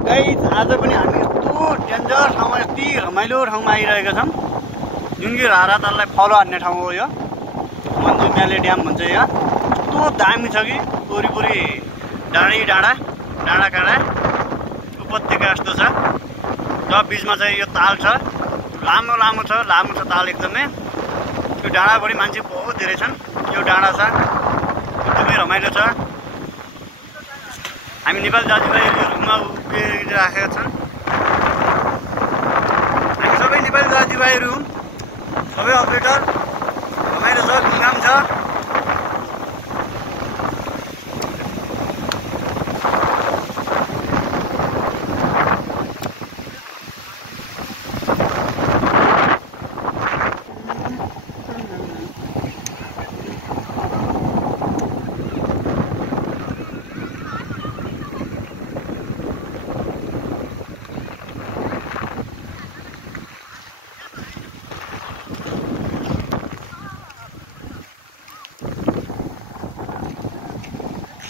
guys आज पनि हामी यस्तो डेन्जर ठाउँमा यति रमाइलो ठाउँमा आइरहेका छौँ जुन कि रारा ताललाई फलो हान्ने ठाउँ हो यो मन्जुम्याले ड्याम भन्छ यहाँ यस्तो दामी छ कि वरिपरि डाँडा काँडा उपत्यका जस्तो छ र बिचमा चाहिँ यो ताल छ लामो छ ताल एकदमै यो डाँडाभरि मान्छे बहुत धेरै छन् यो डाँडा छ एकदमै रमाइलो छ हामी नेपाली दाजुभाइहरू रुममा उभिराखेका छन् हामी सबै नेपाली दाजुभाइहरू सबै अपरेटर रमाइलो छ घुमघाम छ